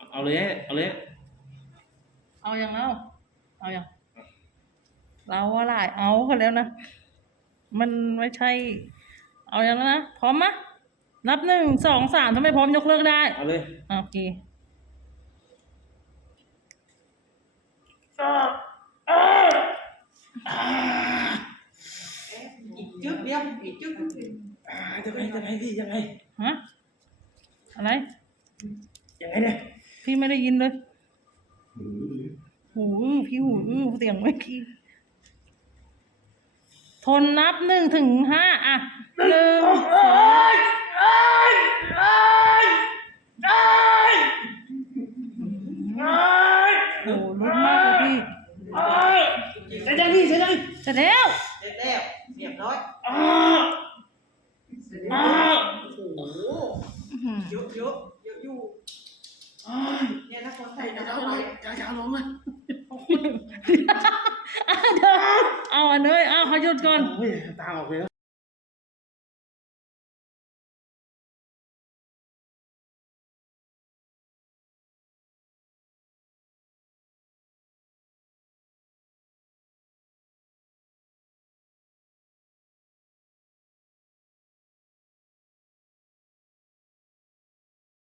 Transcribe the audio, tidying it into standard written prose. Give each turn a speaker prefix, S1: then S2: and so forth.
S1: เอาเลยเอาเลย
S2: เอาอย่างเราเอาอย่างเราอะไรเอากันแล้วนะมันไม่ใช่ เอาอย่างนั้นนะพร้อมมะนับ1 2 3ถ้าไม่พร้อมยกเลิกได้
S1: เอาเลย
S2: โอเค
S3: อีกจึ๊กเดียวอีกจึ๊ก
S1: ยังไงพี่ยังไง
S2: ฮะอะไร
S1: ยังไงเนี่ย
S2: พี่ไม่ได้ยินเลยหูพี่หูเสียงไม่ขี้ทนนับ1 ถึง 5อ่ะ1 2โอ้ลุ้นมากเลยพี่
S1: เสร็จยังพี่เสร็จยัง
S2: เสร็จแล้ว
S3: เสร็จแล้วเรียบร้อย
S1: โอ้
S3: โอ้โหเยอะเยอะเยอะอยู่เนี่ยถ้าคนไทยจะเอาไป
S1: ช้าลงมา
S2: เอาอันเลยเอาเขาหยุดก่อน
S1: โอ้ยตาออกเลย